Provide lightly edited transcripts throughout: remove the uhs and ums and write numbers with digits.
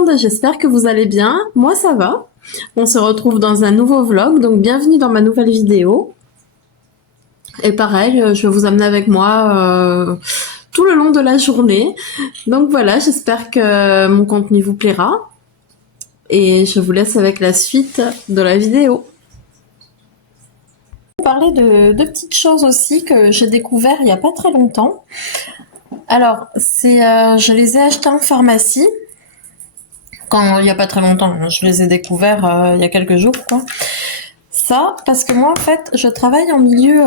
monde, j'espère que vous allez bien. Moi ça va. On se retrouve dans un nouveau vlog, donc bienvenue dans ma nouvelle vidéo. Et pareil, je vais vous amener avec moi tout le long de la journée. Donc voilà, j'espère que mon contenu vous plaira. Et je vous laisse avec la suite de la vidéo. Je vais parler de petites choses aussi que j'ai découvert il n'y a pas très longtemps. Alors, je les ai achetés en pharmacie. Il n'y a pas très longtemps, je les ai découverts il y a quelques jours, quoi. Ça, parce que moi, en fait, je travaille en milieu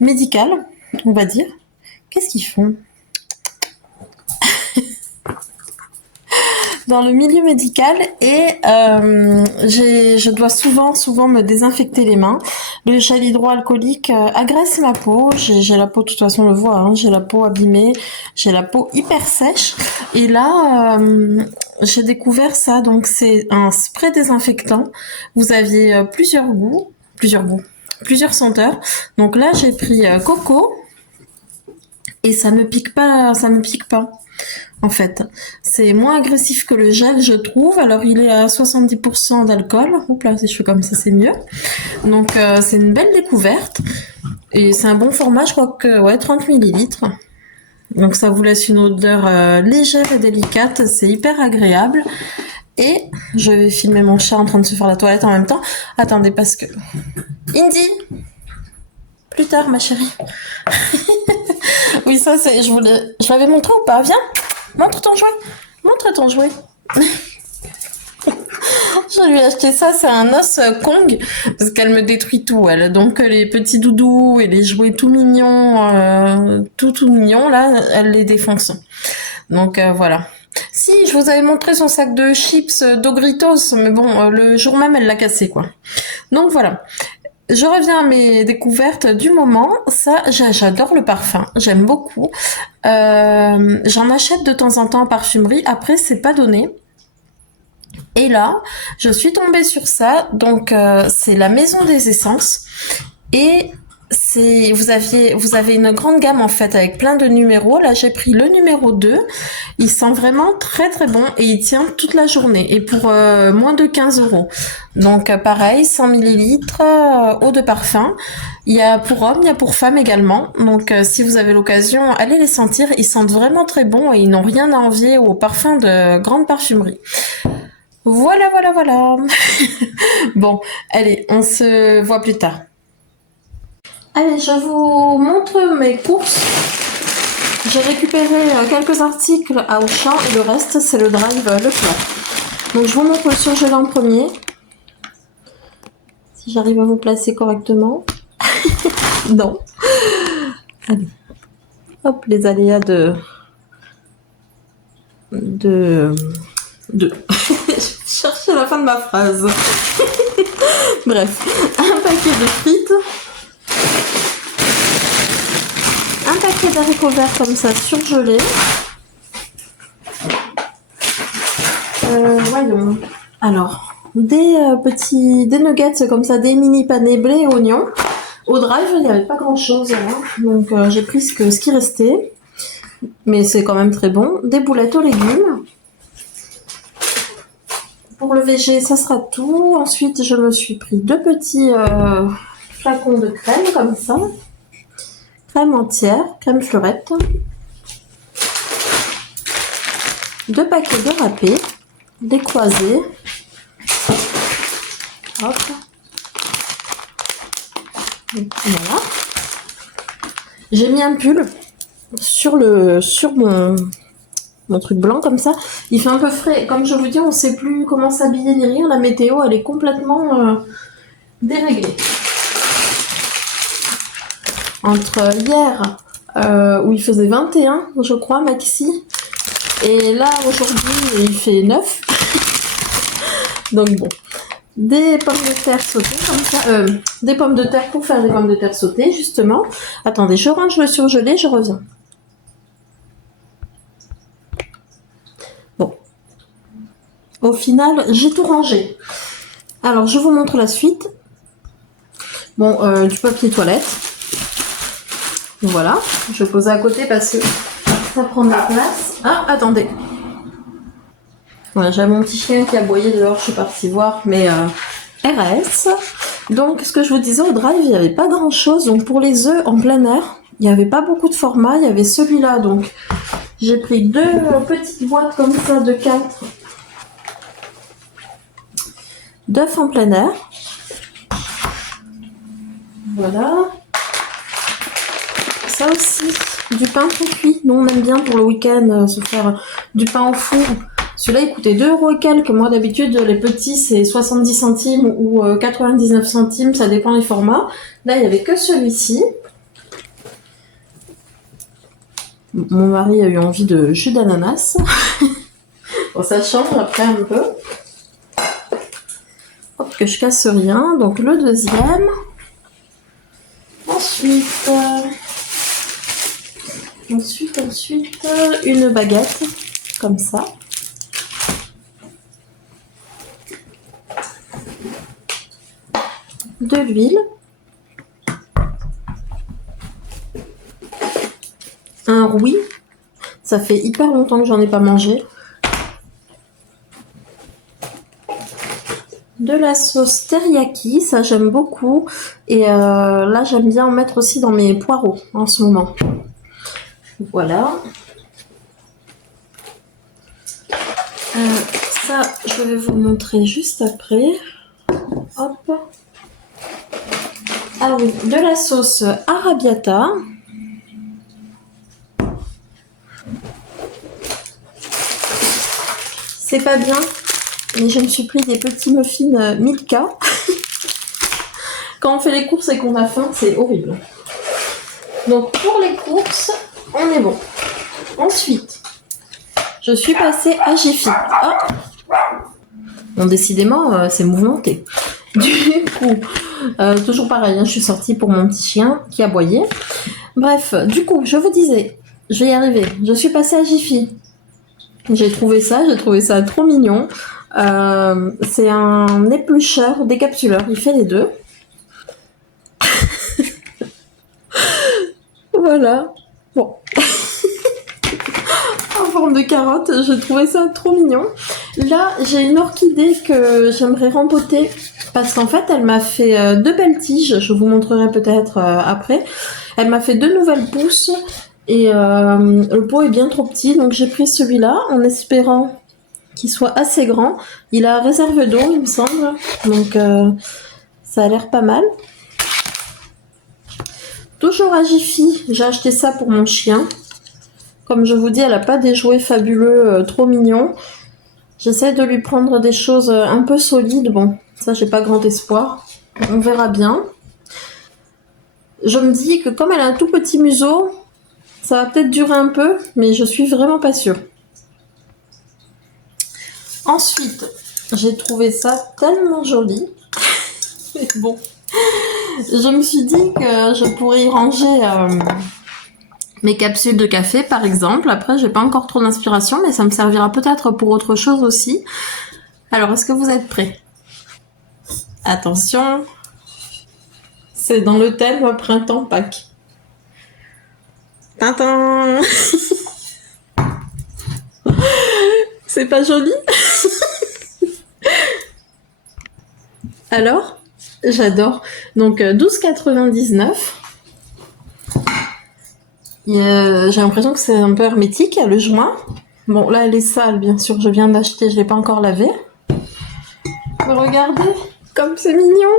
médical, on va dire. Qu'est-ce qu'ils font? Dans le milieu médical et je dois souvent me désinfecter les mains. Le gel hydroalcoolique agresse ma peau. J'ai la peau, de toute façon on le voit, hein, j'ai la peau abîmée, j'ai la peau hyper sèche. Et là, j'ai découvert ça, donc c'est un spray désinfectant. Vous aviez plusieurs senteurs. Donc là, j'ai pris coco et ça me pique pas. En fait, c'est moins agressif que le gel, je trouve. Alors, il est à 70% d'alcool. Oups là, si je fais comme ça, c'est mieux. Donc, c'est une belle découverte. Et c'est un bon format, je crois que, ouais, 30 millilitres. Donc, ça vous laisse une odeur légère et délicate. C'est hyper agréable. Et je vais filmer mon chat en train de se faire la toilette en même temps. Attendez, parce que... Indy! Plus tard, ma chérie. Oui, ça, c'est... Je l'avais montré ou pas? Viens! Montre ton jouet. Montre ton jouet. Je lui ai acheté ça, c'est un os Kong, parce qu'elle me détruit tout, elle. Donc les petits doudous et les jouets tout mignons, tout mignons, là, elle les défonce. Donc voilà. Si, je vous avais montré son sac de chips Doritos, mais bon, le jour même, elle l'a cassé, quoi. Donc voilà. Je reviens à mes découvertes du moment. Ça, j'adore le parfum. J'aime beaucoup. J'en achète de temps en temps en parfumerie. Après, c'est pas donné. Et là, je suis tombée sur ça. Donc, c'est la Maison des Essences. Et vous avez une grande gamme en fait avec plein de numéros. Là, j'ai pris le numéro 2. Il sent vraiment très très bon et il tient toute la journée et pour moins de 15 €. Donc pareil, 100 millilitres, eau de parfum. Il y a pour hommes, il y a pour femmes également. Donc si vous avez l'occasion, allez les sentir. Ils sentent vraiment très bon et ils n'ont rien à envier aux parfums de grande parfumerie. Voilà. Bon, allez, on se voit plus tard. Allez, je vous montre mes courses. J'ai récupéré quelques articles à Auchan et le reste, c'est le drive Leclerc. Donc, je vous montre le surgelé en premier. Si j'arrive à vous placer correctement. Non. Allez. Hop, les aléas de... Je cherchais la fin de ma phrase. Bref, un paquet de frites. Un paquet d'haricots verts comme ça surgelés. Voyons. Alors, des nuggets comme ça, des mini panés blé et oignons. Au drive, il n'y avait pas grand chose, hein. Donc j'ai pris ce qui restait. Mais c'est quand même très bon. Des boulettes aux légumes. Pour le VG, ça sera tout. Ensuite, je me suis pris 2 petits flacons de crème comme ça. Crème entière, crème fleurette. 2 paquets de râpé, des croisés. Hop. Voilà. J'ai mis un pull sur mon truc blanc comme ça. Il fait un peu frais. Comme je vous dis, on ne sait plus comment s'habiller ni rien. La météo, elle est complètement déréglée. Entre hier, où il faisait 21, je crois, maxi, et là, aujourd'hui, il fait 9. Donc bon. Des pommes de terre sautées, comme ça. Des pommes de terre pour faire des pommes de terre sautées, justement. Attendez, je range le surgelé, je reviens. Bon. Au final, j'ai tout rangé. Alors, je vous montre la suite. Bon, du papier toilette. Voilà, je vais poser à côté parce que ça prend de la place. Ah, attendez. Voilà, j'avais mon petit chien qui aboyait dehors, je suis partie voir mes RS. Donc, ce que je vous disais, au drive, il n'y avait pas grand chose. Donc, pour les œufs en plein air, il n'y avait pas beaucoup de formats. Il y avait celui-là. Donc, j'ai pris 2 petites boîtes comme ça de 4 d'œufs en plein air. Voilà. Ça aussi, du pain pré-cuit. Nous, on aime bien pour le week-end se faire du pain au four. Celui-là, il coûtait 2 € et quelques. Moi, d'habitude, les petits, c'est 70 centimes ou 99 centimes. Ça dépend des formats. Là, il n'y avait que celui-ci. Mon mari a eu envie de jus d'ananas. Bon, ça change après un peu. Hop, que je casse rien. Donc, le deuxième. Ensuite, une baguette. Comme ça. De l'huile, un rouille, ça fait hyper longtemps que j'en ai pas mangé, de la sauce teriyaki, ça j'aime beaucoup, et là j'aime bien en mettre aussi dans mes poireaux en ce moment. Voilà. Ça je vais vous montrer juste après. Hop. Ah oui, de la sauce arrabbiata. C'est pas bien, mais je me suis pris des petits muffins Milka. Quand on fait les courses et qu'on a faim, c'est horrible. Donc pour les courses, on est bon. Ensuite, je suis passée à Jiffy. Oh. Bon, décidément, c'est mouvementé. Du coup, toujours pareil, hein, je suis sortie pour mon petit chien qui aboyait. Bref, du coup, je vous disais, je vais y arriver. Je suis passée à Jiffy. J'ai trouvé ça trop mignon. C'est un éplucheur, décapsuleur, il fait les deux. Voilà. Bon. En forme de carotte, je trouvais ça trop mignon. Là, j'ai une orchidée que j'aimerais rempoter parce qu'en fait, elle m'a fait 2 belles tiges. Je vous montrerai peut-être après. Elle m'a fait 2 nouvelles pousses et le pot est bien trop petit. Donc, j'ai pris celui-là en espérant qu'il soit assez grand. Il a réserve d'eau, il me semble. Donc, ça a l'air pas mal. Toujours à Jiffy, j'ai acheté ça pour mon chien. Comme je vous dis, elle n'a pas des jouets fabuleux, trop mignons. J'essaie de lui prendre des choses un peu solides. Bon, ça, j'ai pas grand espoir. On verra bien. Je me dis que comme elle a un tout petit museau, ça va peut-être durer un peu, mais je suis vraiment pas sûre. Ensuite, j'ai trouvé ça tellement joli. Mais bon, je me suis dit que je pourrais y ranger mes capsules de café, par exemple. Après, j'ai pas encore trop d'inspiration, mais ça me servira peut-être pour autre chose aussi. Alors, est-ce que vous êtes prêts? Attention, c'est dans le thème printemps-Pâques. Tintin. C'est pas joli? Alors, j'adore. Donc, 12,99 €. J'ai l'impression que c'est un peu hermétique, il y a le joint. Bon, là, elle est sale, bien sûr, je viens d'acheter, je l'ai pas encore lavée. Mais regardez, comme c'est mignon.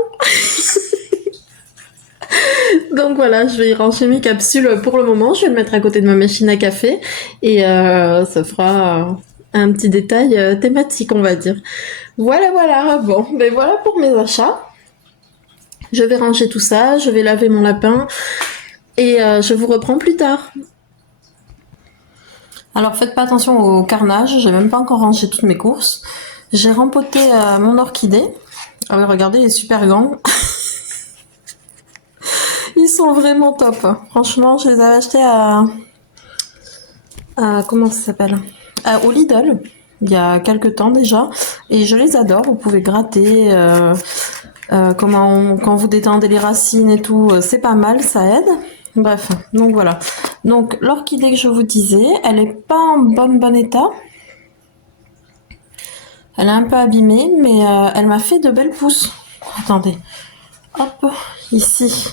Donc voilà, je vais y ranger mes capsules pour le moment. Je vais le mettre à côté de ma machine à café. Et ça fera un petit détail thématique, on va dire. Voilà, voilà. Bon, ben voilà pour mes achats. Je vais ranger tout ça, je vais laver mon lapin. Et je vous reprends plus tard. Alors faites pas attention au carnage, j'ai même pas encore rangé toutes mes courses. J'ai rempoté mon orchidée. Ah oui, regardez, il est super grand. Ils sont vraiment top. Franchement, je les avais achetés à comment ça s'appelle, au Lidl, il y a quelques temps déjà. Et je les adore, vous pouvez gratter. Quand vous détendez les racines et tout, c'est pas mal, ça aide. Bref, donc voilà. Donc l'orchidée que je vous disais, elle est pas en bon état. Elle est un peu abîmée, mais elle m'a fait de belles pousses. Attendez, hop, ici.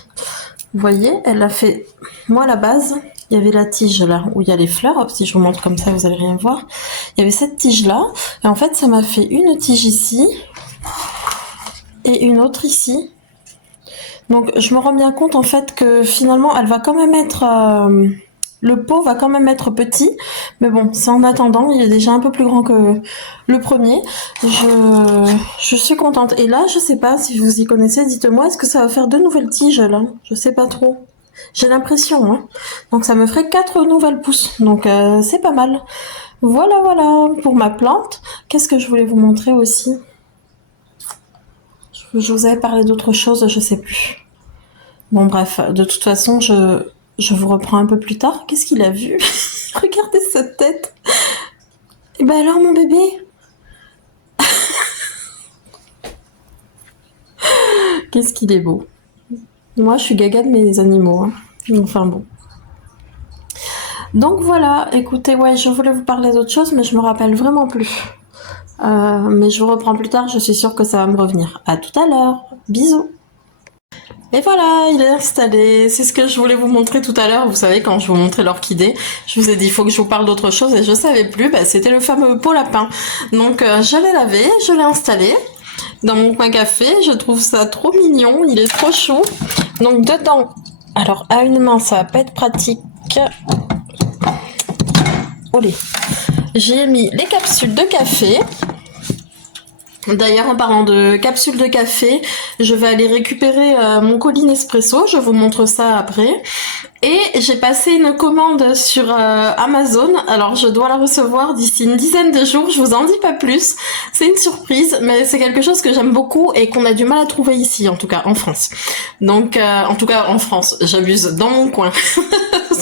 Vous voyez, elle a fait... Moi, à la base, il y avait la tige là, où il y a les fleurs. Hop, si je vous montre comme ça, vous allez rien voir. Il y avait cette tige-là. Et en fait, ça m'a fait une tige ici. Et une autre ici. Donc, je me rends bien compte, en fait, que finalement, elle va quand même être... le pot va quand même être petit. Mais bon, c'est en attendant. Il est déjà un peu plus grand que le premier. Je suis contente. Et là, je sais pas si vous y connaissez. Dites-moi, est-ce que ça va faire 2 nouvelles tiges, là? Je sais pas trop. J'ai l'impression, hein. Donc, ça me ferait 4 nouvelles pousses. Donc, c'est pas mal. Voilà, voilà, pour ma plante. Qu'est-ce que je voulais vous montrer aussi? Je vous avais parlé d'autre chose, je sais plus. Bon, bref, de toute façon, je vous reprends un peu plus tard. Qu'est-ce qu'il a vu? Regardez cette tête. Et ben alors, mon bébé? Qu'est-ce qu'il est beau. Moi, je suis gaga de mes animaux, hein. Enfin bon. Donc voilà, écoutez, ouais, je voulais vous parler d'autre chose, mais je me rappelle vraiment plus. Mais je vous reprends plus tard, je suis sûre que ça va me revenir. À tout à l'heure. Bisous. Et voilà, il est installé. C'est ce que je voulais vous montrer tout à l'heure. Vous savez, quand je vous montrais l'orchidée, je vous ai dit, il faut que je vous parle d'autre chose et je savais plus. Bah, c'était le fameux pot lapin. Donc, je l'ai lavé, je l'ai installé dans mon coin café. Je trouve ça trop mignon. Il est trop chou. Donc, dedans, alors, à une main, ça va pas être pratique. Olé. J'ai mis les capsules de café. D'ailleurs, en parlant de capsules de café, je vais aller récupérer mon colis Nespresso. Je vous montre ça après. Et j'ai passé une commande sur Amazon. Alors, je dois la recevoir d'ici une dizaine de jours. Je vous en dis pas plus. C'est une surprise, mais c'est quelque chose que j'aime beaucoup et qu'on a du mal à trouver ici, en tout cas en France. Donc, en tout cas en France, j'abuse, dans mon coin.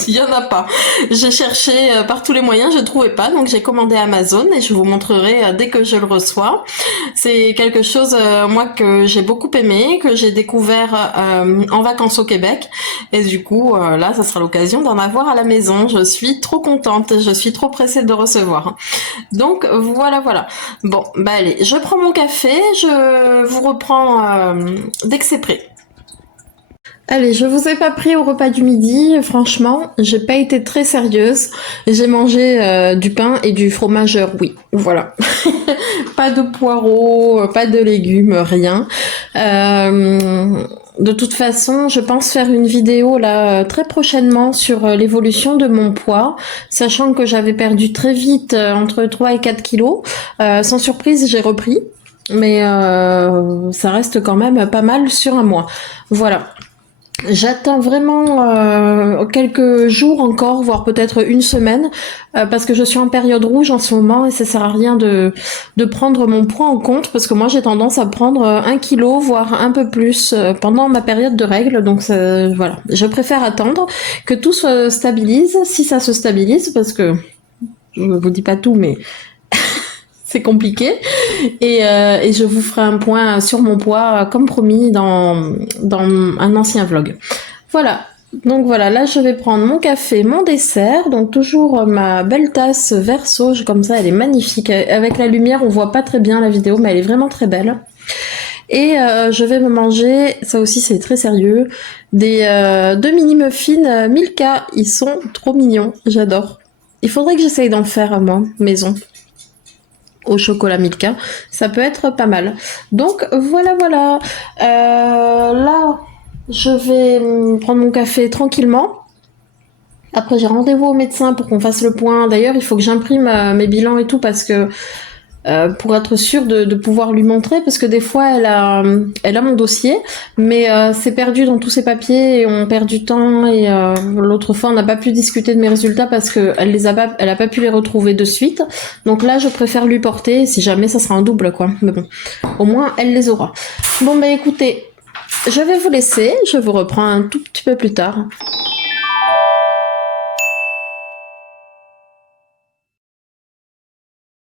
Il y en a pas. J'ai cherché par tous les moyens, je trouvais pas. Donc, j'ai commandé Amazon et je vous montrerai dès que je le reçois. C'est quelque chose, moi, que j'ai beaucoup aimé, que j'ai découvert en vacances au Québec. Et du coup, là, ça sera l'occasion d'en avoir à la maison. Je suis trop contente, je suis trop pressée de recevoir. Donc, voilà, voilà. Bon, bah allez, je prends mon café, je vous reprends dès que c'est prêt. Allez, je vous ai pas pris au repas du midi, franchement, j'ai pas été très sérieuse. J'ai mangé du pain et du fromage oui, voilà. Pas de poireaux, pas de légumes, rien. De toute façon, je pense faire une vidéo là très prochainement sur l'évolution de mon poids, sachant que j'avais perdu très vite entre 3 et 4 kilos. Sans surprise, j'ai repris, mais ça reste quand même pas mal sur un mois. Voilà. J'attends vraiment quelques jours encore, voire peut-être une semaine, parce que je suis en période rouge en ce moment et ça sert à rien de prendre mon poids en compte, parce que moi j'ai tendance à prendre 1 kilo, voire un peu plus pendant ma période de règles. Donc voilà, je préfère attendre que tout se stabilise, si ça se stabilise, parce que je ne vous dis pas tout, mais c'est compliqué. Et je vous ferai un point sur mon poids, comme promis, dans un ancien vlog. Voilà. Donc voilà, là je vais prendre mon café, mon dessert. Donc toujours ma belle tasse Verso, comme ça, elle est magnifique. Avec la lumière, on voit pas très bien la vidéo, mais elle est vraiment très belle. Et je vais me manger, ça aussi c'est très sérieux, des 2 mini muffins Milka. Ils sont trop mignons, j'adore. Il faudrait que j'essaye d'en faire, moi, maison. Au chocolat Milka, ça peut être pas mal. Donc voilà, voilà. Là, je vais prendre mon café tranquillement. Après, j'ai rendez-vous au médecin pour qu'on fasse le point. D'ailleurs, il faut que j'imprime mes bilans et tout, parce que pour être sûre de pouvoir lui montrer, parce que des fois elle a mon dossier, mais c'est perdu dans tous ses papiers et on perd du temps. Et l'autre fois on n'a pas pu discuter de mes résultats parce que elle a pas pu les retrouver de suite. Donc là je préfère lui porter, si jamais ça sera un double quoi, mais bon, au moins elle les aura. Bon bah écoutez, je vais vous laisser, je vous reprends un tout petit peu plus tard.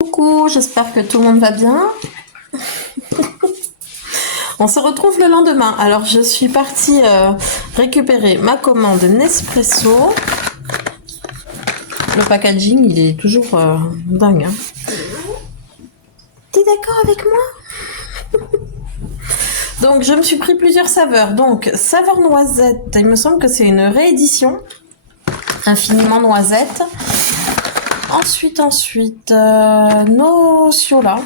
Coucou, j'espère que tout le monde va bien. On se retrouve le lendemain. Alors, je suis partie récupérer ma commande Nespresso. Le packaging, il est toujours dingue. Hein. d'accord avec moi? Donc je me suis pris plusieurs saveurs. Donc saveur noisette, il me semble que c'est une réédition. Infiniment noisette. Ensuite, Nociola.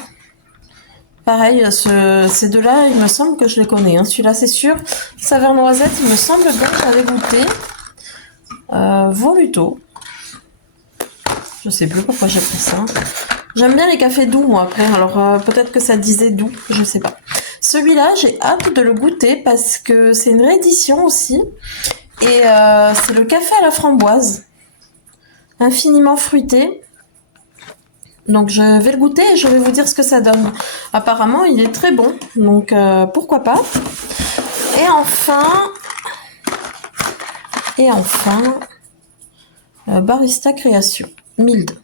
Pareil, ces deux-là, il me semble que je les connais. Hein. Celui-là, c'est sûr. Saveur noisette, il me semble bien que j'avais goûté. Voluto. Je sais plus pourquoi j'ai pris ça. J'aime bien les cafés doux, moi, après. Alors, peut-être que ça disait doux, je sais pas. Celui-là, j'ai hâte de le goûter parce que c'est une réédition aussi. Et c'est le café à la framboise. Infiniment fruité. Donc je vais le goûter et je vais vous dire ce que ça donne. Apparemment, il est très bon, donc pourquoi pas. Et enfin, Barista Création, Mild.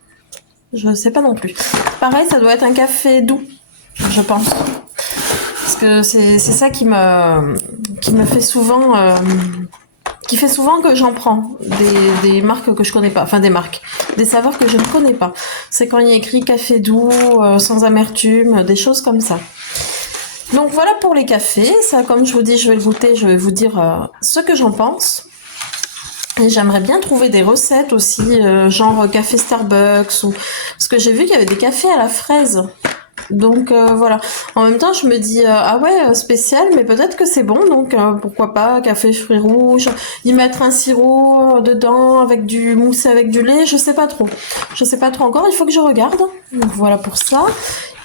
Je sais pas non plus. Pareil, ça doit être un café doux, je pense. Parce que c'est ça qui me fait souvent... qui fait souvent que j'en prends des marques que je connais pas, enfin des saveurs que je ne connais pas. C'est quand il y a écrit café doux, sans amertume, des choses comme ça. Donc voilà pour les cafés. Ça, comme je vous dis, je vais le goûter, je vais vous dire ce que j'en pense. Et j'aimerais bien trouver des recettes aussi, genre café Starbucks, ou parce que j'ai vu qu'il y avait des cafés à la fraise. Donc voilà. En même temps, je me dis ah ouais, spécial, mais peut-être que c'est bon. Donc pourquoi pas café fruits rouges, y mettre un sirop dedans avec du mousse avec du lait. Je sais pas trop. Je sais pas trop encore. Il faut que je regarde. Donc voilà pour ça.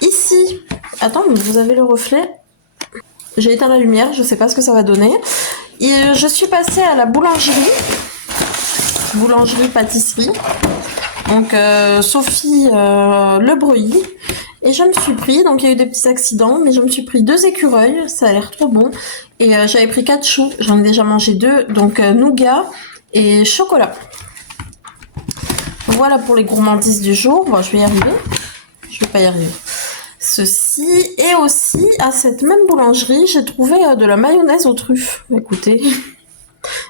Ici, attends, vous avez le reflet. J'ai éteint la lumière. Je sais pas ce que ça va donner. Et je suis passée à la boulangerie-pâtisserie. Donc Sophie Le Breuilly. Et je me suis pris, donc il y a eu des petits accidents, mais je me suis pris 2 écureuils, ça a l'air trop bon. Et j'avais pris 4 choux, j'en ai déjà mangé 2, donc nougat et chocolat. Voilà pour les gourmandises du jour. Bon, je vais y arriver. Je vais pas y arriver. Ceci, et aussi à cette même boulangerie, j'ai trouvé de la mayonnaise aux truffes. Écoutez,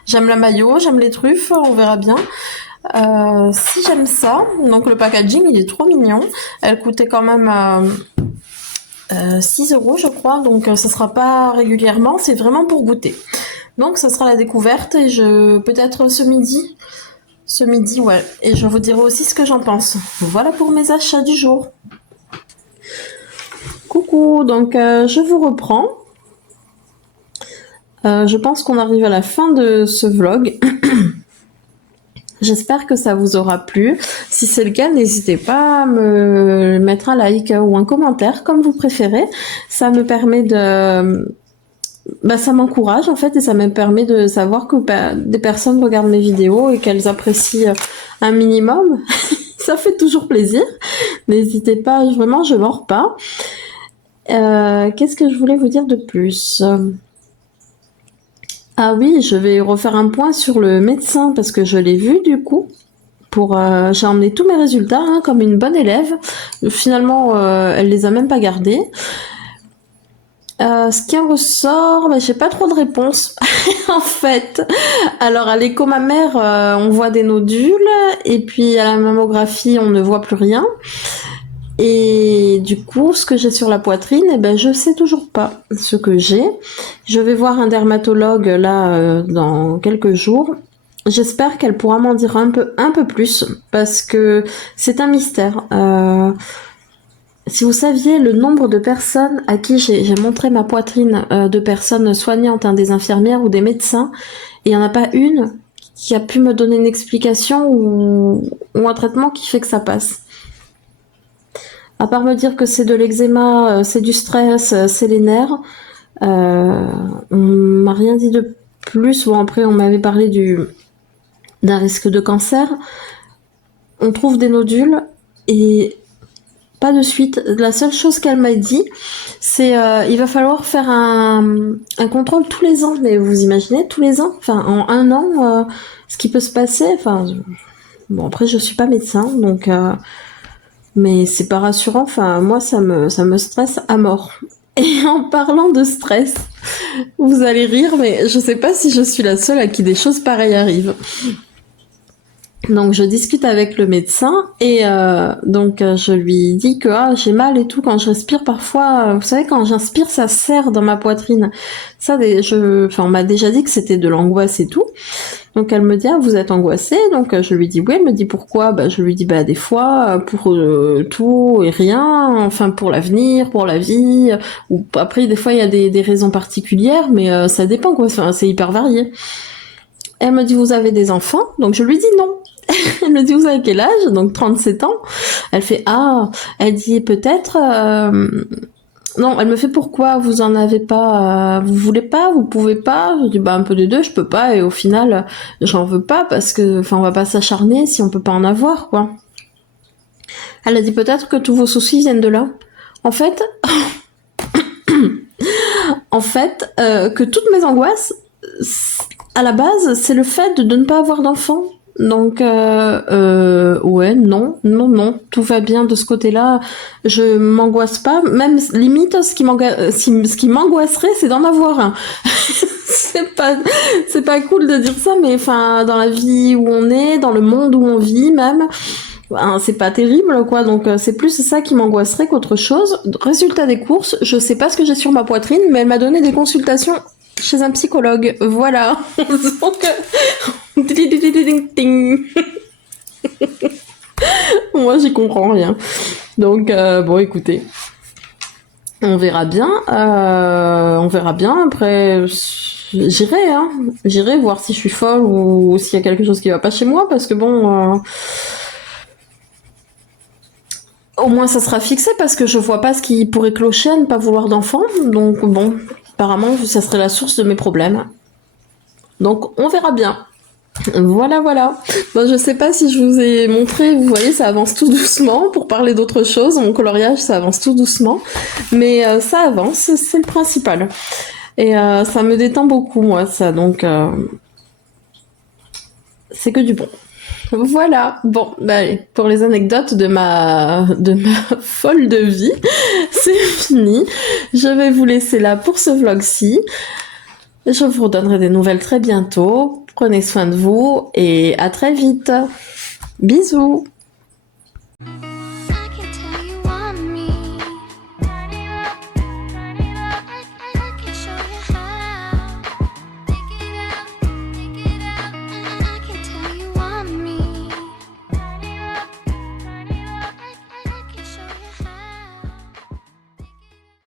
j'aime la mayo, j'aime les truffes, on verra bien. Si j'aime ça, donc le packaging il est trop mignon. Elle coûtait quand même 6 € je crois, donc ça sera pas régulièrement, c'est vraiment pour goûter. Donc ça sera la découverte et peut-être ce midi ouais, et je vous dirai aussi ce que j'en pense. Voilà pour mes achats du jour. Coucou, donc je vous reprends. Je pense qu'on arrive à la fin de ce vlog. J'espère que ça vous aura plu. Si c'est le cas, n'hésitez pas à me mettre un like ou un commentaire, comme vous préférez. Ça me permet ça m'encourage en fait et ça me permet de savoir que des personnes regardent mes vidéos et qu'elles apprécient un minimum. Ça fait toujours plaisir. N'hésitez pas, vraiment, je mords pas. Qu'est-ce que je voulais vous dire de plus ? Ah oui, je vais refaire un point sur le médecin parce que je l'ai vu du coup. J'ai emmené tous mes résultats hein, comme une bonne élève. Finalement, elle les a même pas gardés. Ce qui en ressort, j'ai pas trop de réponses en fait. Alors à l'écho mammaire, on voit des nodules et puis à la mammographie, on ne voit plus rien. Et du coup, ce que j'ai sur la poitrine, je sais toujours pas ce que j'ai. Je vais voir un dermatologue là dans quelques jours. J'espère qu'elle pourra m'en dire un peu plus parce que c'est un mystère. Si vous saviez le nombre de personnes à qui j'ai montré ma poitrine, de personnes soignantes, des infirmières ou des médecins, et il n'y en a pas une qui a pu me donner une explication ou un traitement qui fait que ça passe. À part me dire que c'est de l'eczéma, c'est du stress, c'est les nerfs, on m'a rien dit de plus. Bon, après, on m'avait parlé d'un risque de cancer. On trouve des nodules et pas de suite. La seule chose qu'elle m'a dit, c'est il va falloir faire un contrôle tous les ans. Mais vous imaginez, tous les ans, enfin en un an, ce qui peut se passer. Enfin, bon, après, je suis pas médecin, donc. Mais c'est pas rassurant, enfin moi ça me stresse à mort. Et en parlant de stress, vous allez rire, mais je sais pas si je suis la seule à qui des choses pareilles arrivent. Donc je discute avec le médecin et je lui dis que j'ai mal et tout quand je respire parfois. Vous savez, quand j'inspire, ça serre dans ma poitrine. On m'a déjà dit que c'était de l'angoisse et tout. Donc elle me dit vous êtes angoissée. Donc je lui dis oui. Elle me dit pourquoi. Je lui dis des fois pour tout et rien. Enfin pour l'avenir, pour la vie. Ou après des fois il y a des raisons particulières, mais ça dépend quoi. Enfin, c'est hyper varié. Elle me dit vous avez des enfants. Donc je lui dis non. Elle me dit vous avez quel âge? Donc 37 ans. Elle fait elle dit peut-être non, elle me fait pourquoi vous en avez pas vous voulez pas, vous pouvez pas? Je dis un peu des deux, je peux pas et au final j'en veux pas parce que on va pas s'acharner si on peut pas en avoir quoi. Elle a dit peut-être que tous vos soucis viennent de là. En fait que toutes mes angoisses à la base, c'est le fait de ne pas avoir d'enfant. Donc ouais, non, tout va bien de ce côté-là. Je m'angoisse pas. Même limite, ce qui m'angoisserait, c'est d'en avoir un. c'est pas cool de dire ça, mais enfin, dans la vie où on est, dans le monde où on vit, même, c'est pas terrible, quoi. Donc c'est plus ça qui m'angoisserait qu'autre chose. Résultat des courses, je sais pas ce que j'ai sur ma poitrine, mais elle m'a donné des consultations chez un psychologue. Voilà. Donc moi j'y comprends rien. Donc bon écoutez, on verra bien. Après j'irai voir si je suis folle ou s'il y a quelque chose qui va pas chez moi parce que bon. Au moins ça sera fixé parce que je vois pas ce qui pourrait clocher à ne pas vouloir d'enfant. Donc bon, apparemment ça serait la source de mes problèmes. Donc on verra bien. Voilà. Bon, je sais pas si je vous ai montré, vous voyez, ça avance tout doucement. Pour parler d'autre chose, mon coloriage, ça avance tout doucement. Mais ça avance, c'est le principal. Et ça me détend beaucoup, moi, ça. Donc, c'est que du bon. Voilà. Bon, allez, pour les anecdotes de ma folle de vie, c'est fini. Je vais vous laisser là pour ce vlog-ci. Je vous redonnerai des nouvelles très bientôt. Prenez soin de vous et à très vite. Bisous.